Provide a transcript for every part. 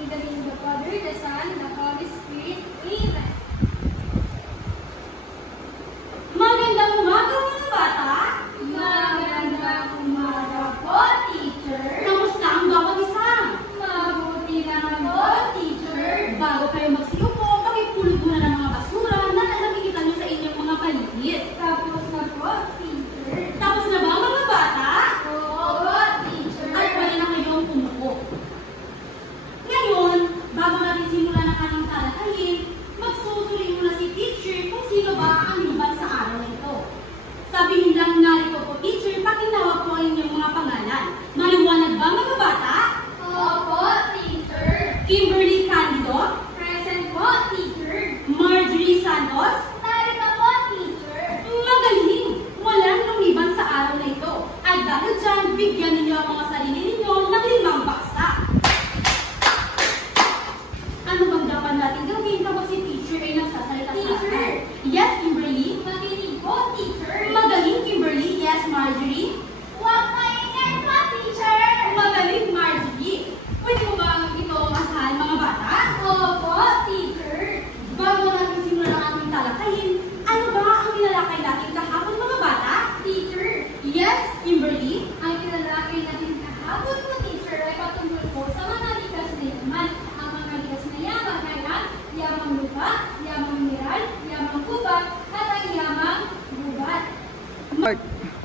In the name of the Father, the Son, and the Holy Spirit. Amen. Magandang umaga mga bata! Magandang umaga po, teacher. Kamusta ang bawat isa? Mabuti naman po, teacher. Bago kayo magsiupo, pakipulot muna ng mga basura na nakikita nyo sa inyong mga paligid. Tapos na po, teacher. Tapos na ba mga bata? Oo, teacher. At pwede na kayong umupo. Ngayon, bago natin simulan ang ating talakayin, magsusuli muna si teacher kung sino ba ang lubat sa araw na ito. Sabihin lang narito po, teacher, pakinawag po ang inyong mga pangalan. Maliwanag ba mga bata? Opo, teacher. Kimberly Candido, Present po, teacher. Marjorie Santos, Narito po, teacher. magaling! Walang lumiban sa araw na ito. At dahil dyan, bigyan ninyo ang mga sarili ninyo ng 5 baksa. Ano bang dapat natin gawin kapag si teacher ay nagsasalita sa Teacher. atin? Yes, Kimberly? Makinig po, teacher. Magaling, Kimberly. Yes, Marjorie? Huwag maingay po, teacher. Magaling, Marjorie. Pwede mo ba ito asahan mga bata? Opo, teacher. Bago natin simulan ang ating talakayin, ano ba ang nilalakay natin kahapon mga bata? Teacher. Yes, Kimberly? Ang kinalakay natin kahapon po, teacher, ay patungkol po sa mga likas na yaman. Ang mga likas na yaman ay ang yamang lupa, yamang mineral, yamang gubat, at ang yamang gubat.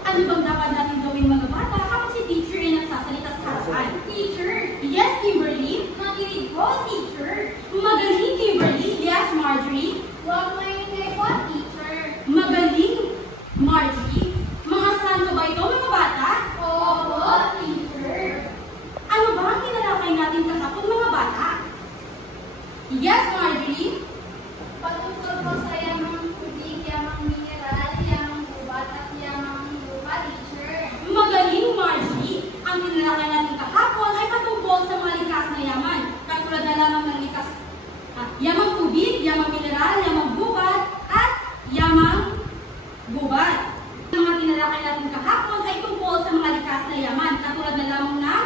Ano bang dapat natin gawin mga bata kapag si teacher ay nagsasalita sa harapan? Teacher. Yes, Kimberly? Makinig po, teacher. Magaling, Kimberly. Yes, Marjorie? Huwag maingay po, teacher. Magaling, Marjorie. Mga santo ba ito mga bata? Opo, teacher. Ano ba ang tinalakay natin kahapon mga bata? Yes, Marjorie? Patungkol po sa yamang tubig, yamang mineral, yamang gubat, at yamang lupa, teacher. Magaling, Marjorie. Ang tinalakay natin kahapon ay patungkol sa mga likas na yaman. Katulad na lamang ng likas yamang tubig, yamang mineral, yamang gubat, at yamang gubat. Ang mga tinalakay natin kahapon ay tungkol sa mga likas na yaman. Katulad na lamang ng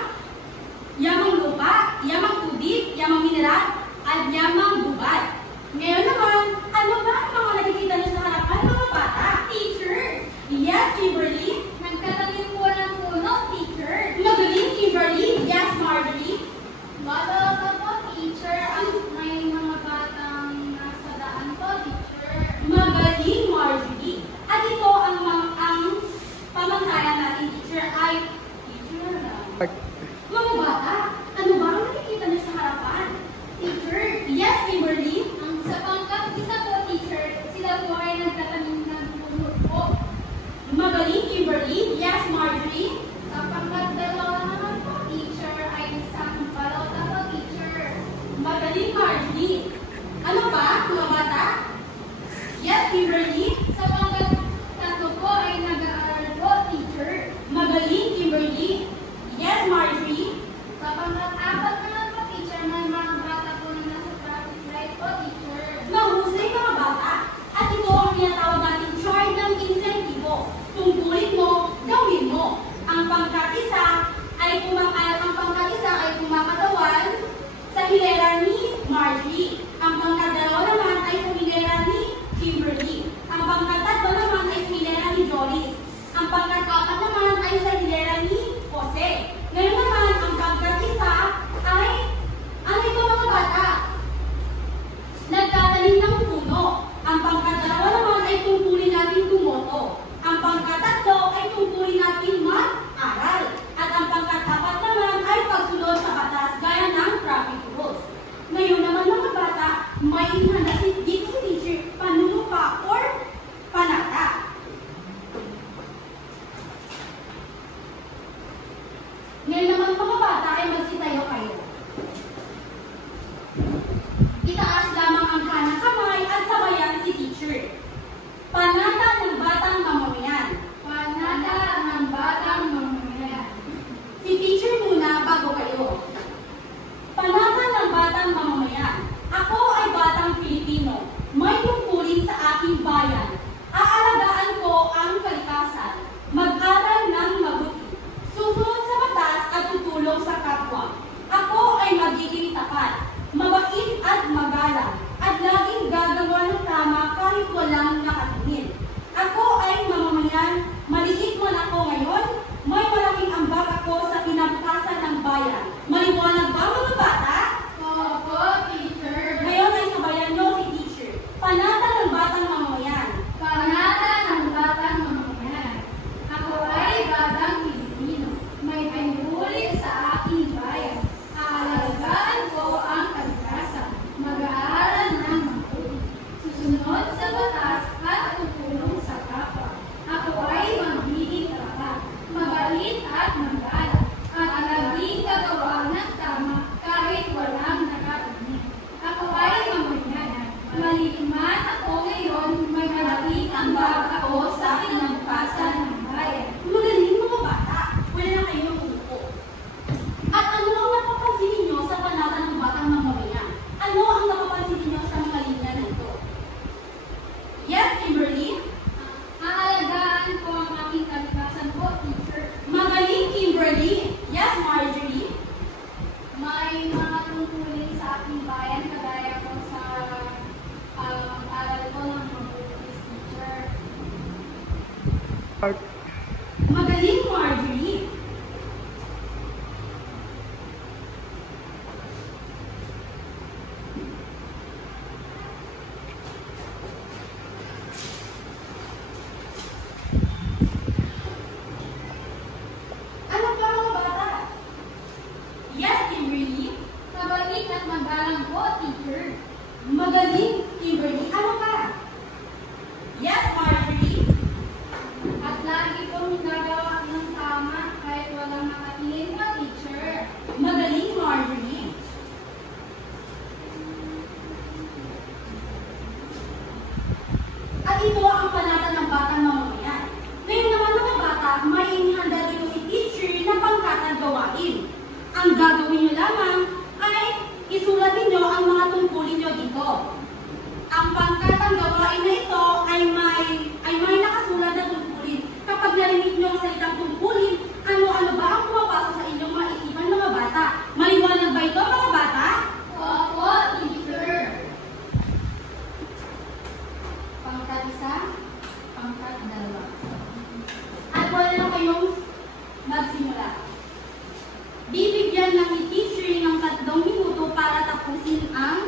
yamang lupa, yamang tubig, yamang mineral, at yamang gubat. Ngayon naman, ano ba ang mga nakikita niyo sa harapan mga bata? Teacher. Yes, Kimberly? Nagtatanim po ng puno, teacher. Magaling, Kimberly. Yes, Marjorie? Malalaga po, teacher. At may mga batang nasa daan po, teacher. Magaling, Marjorie. At ito ang pamantayan natin, teacher, ay teacher na. Mga bata, ano ba ang nakikita niyo sa harapan? Teacher. Yes, Kimberly? Sa pangkat isa po, teacher, sila po ay nagtatanim ng puno po. Magaling, Kimberly. Yes, Marjorie? Sa pangkat 2 naman po, teacher, ay isang balota po, teacher. Magaling, Marjorie. Ano ba, mga bata? Yes, Kimberly? Sa pangkat 3 po ay nag-aaral po, teacher. Magaling, Kimberly. Yes, Marjorie? Sa pangkat 4 naman po, teacher, may mga bata po na nasa traffic light po, teacher. Mahusay mga bata. At ito ang tinatawag natin chart ng insentibo. Tungkulin mo, gawin mo. Ang pangkat-isa ay kumakatawan sa hilera ni Marjorie. Ang pangkat-2 naman ay sa hilera ni Kimberly. Ang pangkat-3 naman ay sa hilera ni Joris. Ang pangkat-4 naman ay sa hilera ni Jose. Ngayon naman, ang pangkat-isa ay ano ito mga bata? Nagtatanim ng puno. Ang pangkat-2 naman ay tungkulin natin tumoto. Ang pangkat-3 ay tungkulin natin mag-aral. At ang pangkat-4 naman ay pagsunod sa batas gaya ng traffic rules. Ngayon naman mga bata, may inihanda dito si teacher, panunupa or panata. walang nakatingin. Ako ay mamamayan, maliit man ako ngayon, may malaking ambag ako sa kinabukasan ng bayan. Maliwanag ba mga bata? Opo, teacher. Ngayon ay sabayan niyo si teacher. Panata ng batang mamamayan. Panata ng batang mamamayan. Ako ay batang Pilipino. May tungkulin sa aking bayan. Aalagaan ko ang kalikasan. Mag-aaral ng mabuti. Susunod sa batas at tutulong sa kapwa. Ako ay magiging tapat, mabait at magalang. At laging gagawa ng tama kahit walang nakatingin. Ako ay mamayan. Maliit man ako ngayon, may malaking ambag ako sa kinabukasan ng bayan. Magaling mga bata, wala na kayong upo. At ano ang napapansin ninyo sa panata ng batang mamamayan? Ano ang napapansin ninyo sa mga linya na ito? Yes, Kimberly? Aalagaan ko ang aking kalikasan po, teacher. Magaling, Kimberly? Yes, Marjorie? May mga tungkulin sa aking bayan, kagaya ko sa aral ko ng mabuti, teacher. Magaling, Marjorie? Ano pa mga bata? Yes, Kimberly? Mabait at magalang po, teacher. Magaling, Kimberly. Ano pa? Yes, Marjorie? At lagi kong nagawa ng tama kahit walang nakatingin po, teacher. Magaling, Marjorie. At ito ang panata ng batang mamamayan. Ngayon naman mga bata, may inihanda dito si teacher na pangkatang gawain. Ang gagawin niyo lamang ay isulat ninyo ang mga tungkulin niyo dito. Ang pangkatang gawain na ito ay may nakasulat na tungkulin. Kapag narinig niyo ang salitang tungkulin, ano-ano ba ang pumapasok sa inyong mga isipan mga bata? Maliwanag ba ito mga bata? Opo, teacher. Pangkat isa, pangkat dalawa. At wala na kayong magsimula. Bibigyan lang ni teacher ng 3 minuto para tapusin ang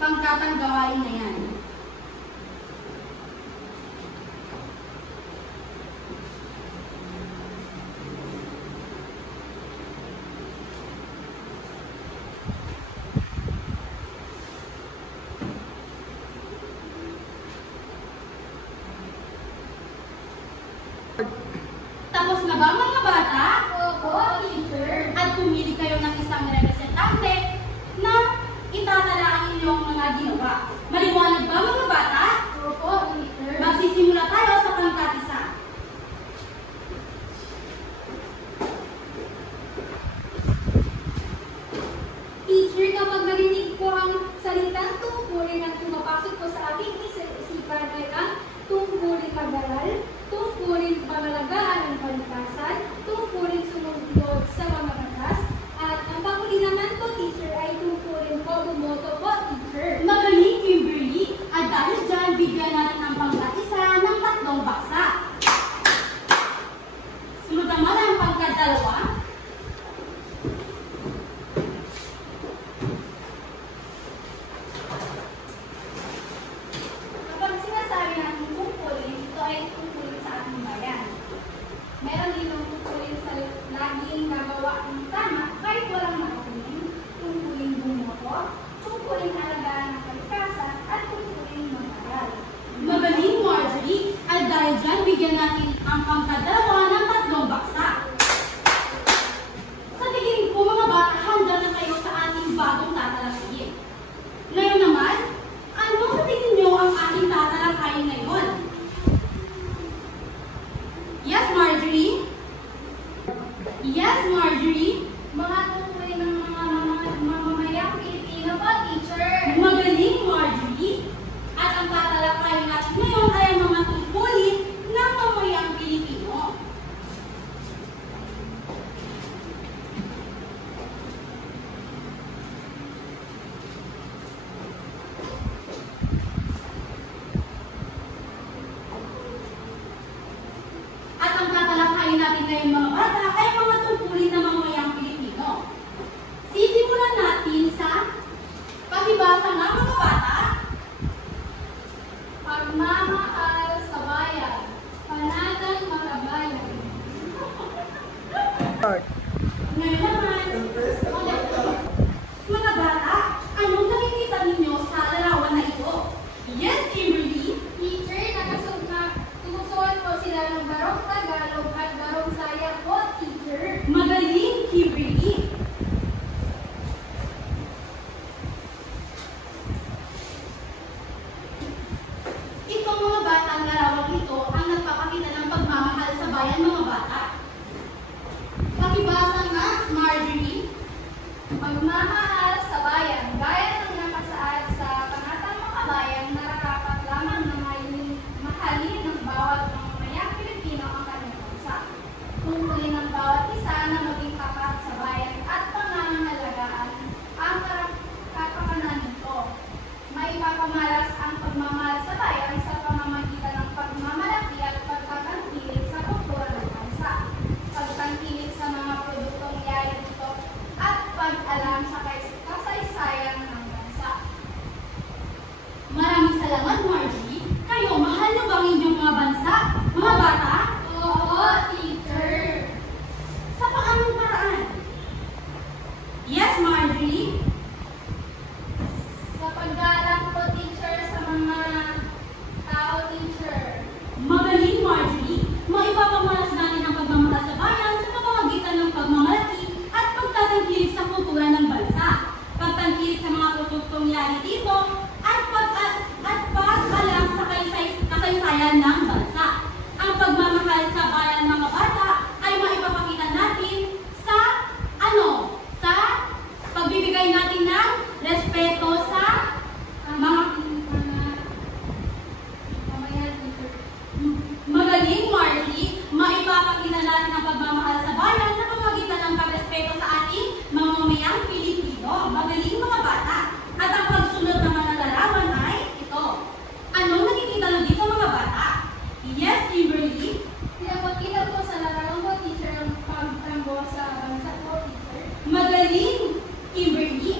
pangkatang gawain na yan. Tapos na ba mga bata? Opo, teacher. At pumili kayo ng isang representante na itatala ang inyong mga ginawa. Maliwanag ba mga bata? Opo, teacher. Magsisimula tayo sa pangkat isa. Teacher, kapag narinig ko ang salitang tungkulin at pumapasok ko sa aking isipan ay ang tungkulin pag-aral, tungkulin pangalagaan ng kalikasan, tungkulin sumunod sa mga batas, at ang panghuli naman ko, teacher, ay tungkulin ko bumoto po, teacher. Magaling, Kimberly. At dahil dyan, bigyan natin ang pangkat isa ng 3 baksa. Sunod naman ang pangkat 2. Kapag sinasabi natin tungkulin, ito ay tungkulin sa ating bayan. Meron din yung tungkulin sa laging nagawa ng tama kahit walang nakatingin. dito at pag-alam sa kasaysayan ng bansa. Ang pagmamahal sa bayan mga bata ay maipapakita natin sa sa pagbibigay natin ng respeto sa mga magaling, Marcy, maipapakita natin ang pagmamahal sa bayan sa pamamagitan ng pagrespeto sa ating mga mamayang Pilipino. Magaling mga bata. At ang pagsunod naman ng larawan ay ito. Anong nakikita nyo dito mga bata? Yes, Kimberly? Pinapakita ko sa larawan ko, teacher, ang pagtanggol sa bansa ko, teacher. Magaling, Kimberly.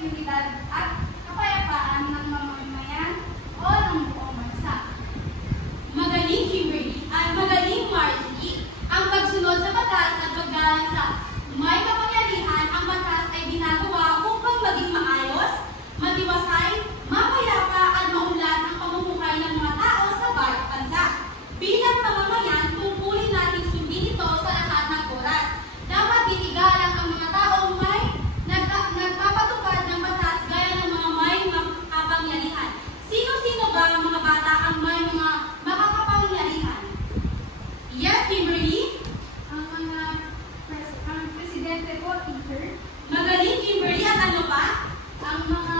unidad at kapayapaan ng mamamayan o ng buong bansa. Magaling, Kimberly, at magaling, Margie. Ang pagsunod sa batas at paggalang sa may kapangyarihan, ang batas ay ginagawa upang maging maayos, matiwasay, mapayapa at maunlad ang pamumuhay ng mga tao sa bawat bansa. Bilang mamamayan, tungkulin natin sundin ito sa lahat ng oras. Dapat itigalang ang mga taong may nagpapatupad ng batas gaya ng mga may makapangyarihan. Sino-sino ba ang mga bata ang may mga makakapangyarihan? Yes, Kimberly? Ang presidente po, teacher. Magaling, Kimberly, at ano pa? Ang mga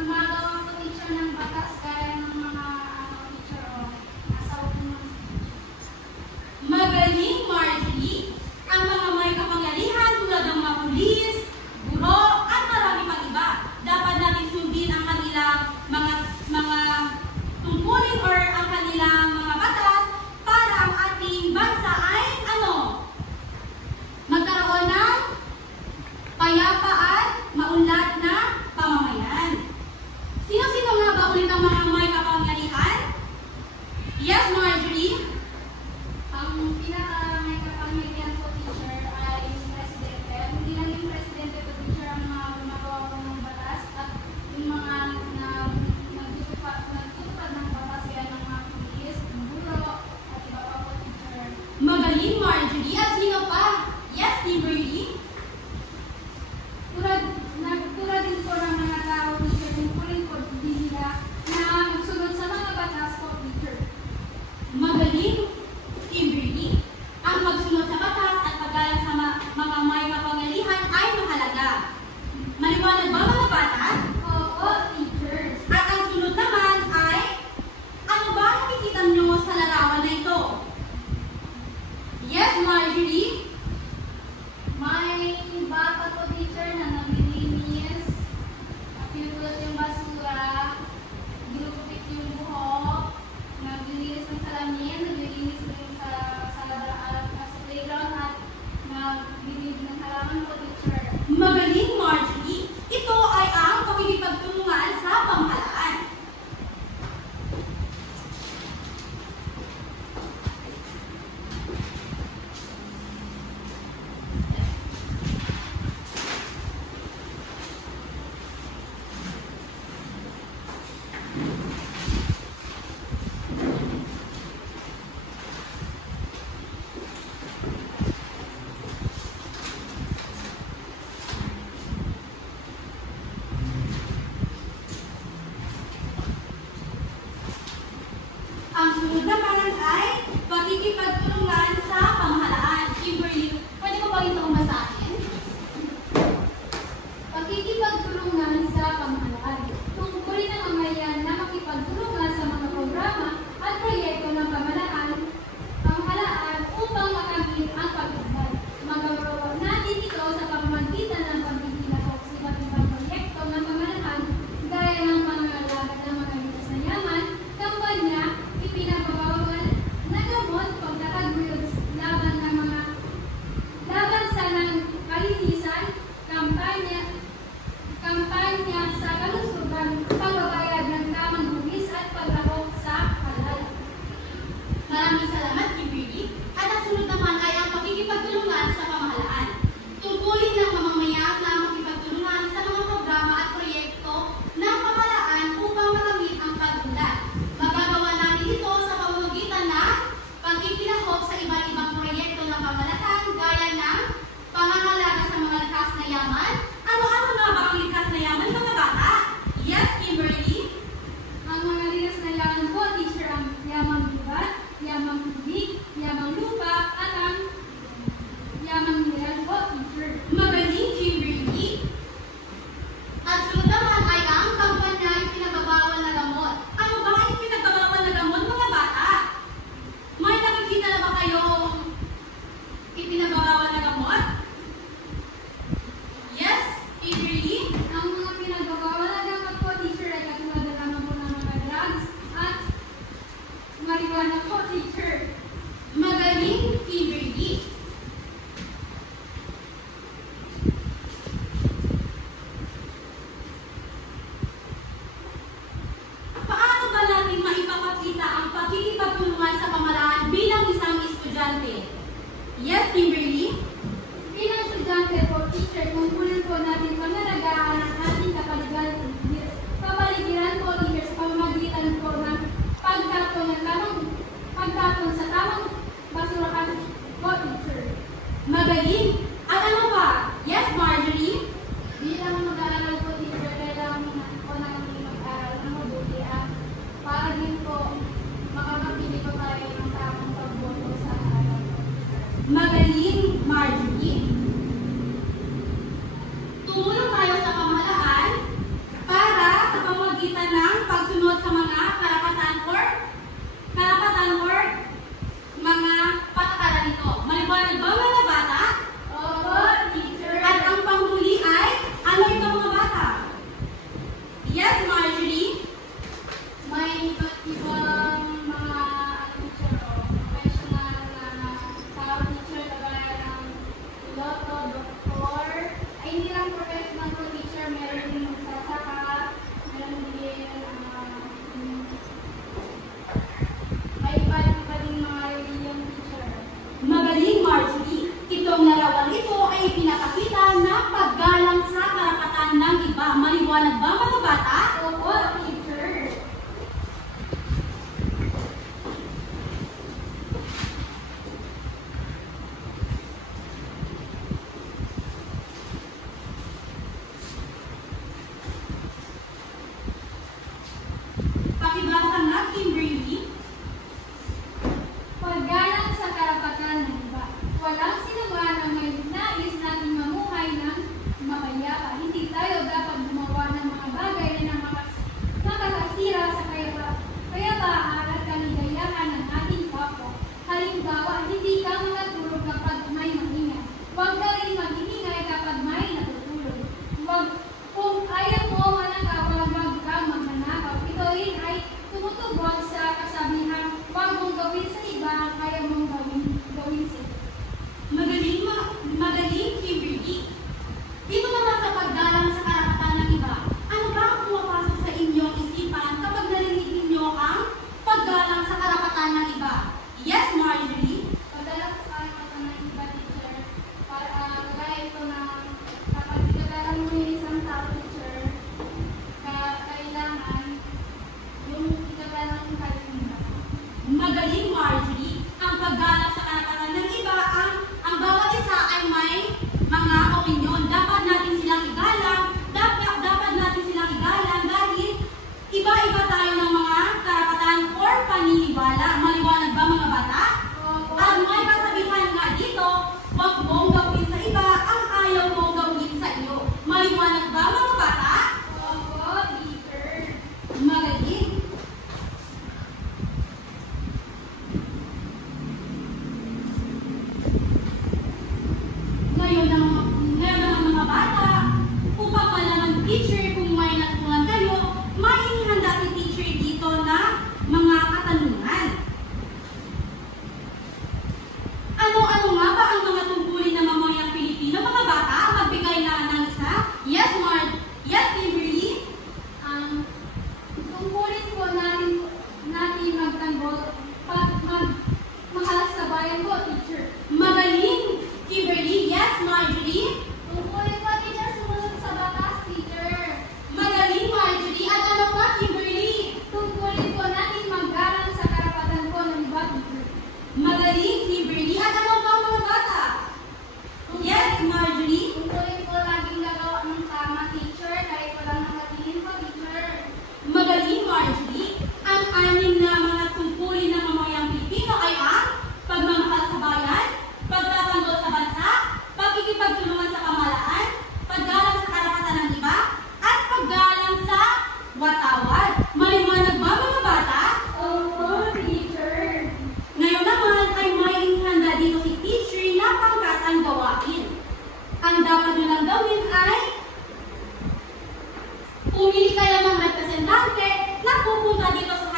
gumagawang po teacher ng batas kaya ng mga teacher o asawa po ng Magaling, Margie. Ang mga may kapangyarihan tulad ng mga pulis, guro, at marami pang iba. Dapat natin sundin ang kanilang mga tungkulin or ang kanilang mga batas para ang ating bansa ay magkaroon ng payapa at maunlad na abundante na pupunta dito sa